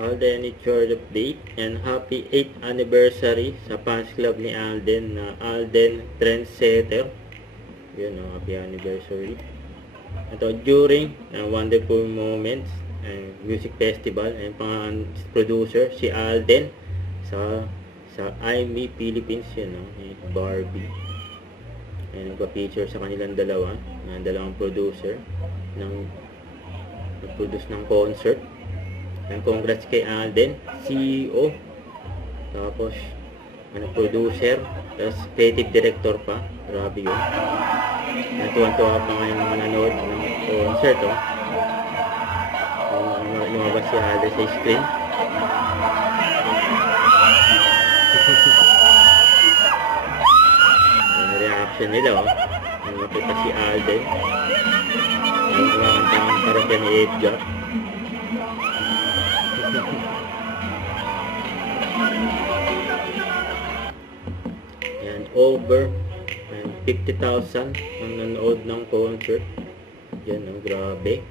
Alden, it's your update and happy 8th anniversary sa fans club ni Alden na Alden Trendsetter. Yun, happy anniversary. Ito, during Wonderful Moments Music Festival, and pang producer si Alden sa IME Philippines, yun, Barbie. And nagpa-feature sa kanilang dalawang producer nag-produce ng concert. And congrats kay Alden, CEO, tapos producer, tapos creative director pa. Grabe yun. Natuwan-tuwa pa ngayon mananood ng concert, lumabas si Alden sa screen. Yung reaction nila, yung makita si Alden, yung kumakantang parokya ni Edgar. Yan, over 50,000 ang nanood ng concert. Yan, grabe.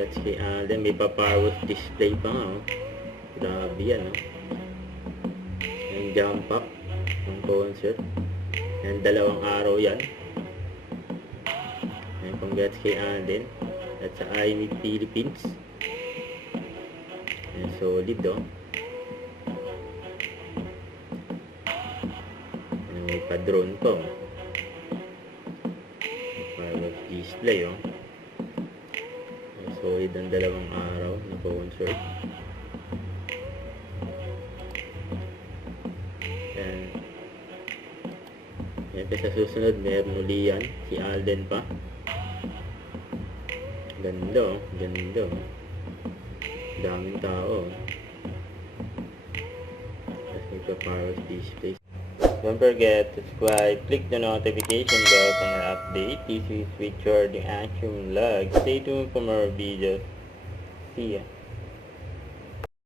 Let's see, then may pa-power display pa nga, grabe yan, yung jump pack ng concert. Yan, 2 araw yan. Yan, congrats kay Alden at sa IME Philippines. Yan, solid, may pa-drone pa, power display, solid ang 2 araw na concert. Yan pa sa susunod, meron uli yan, si Alden pa. Ganda, ganda. Daming tao. Tapos may pa-power display. Don't forget to subscribe, click the notification bell for more update. This is Richard the Action Vlog. Stay tuned for more videos. See ya.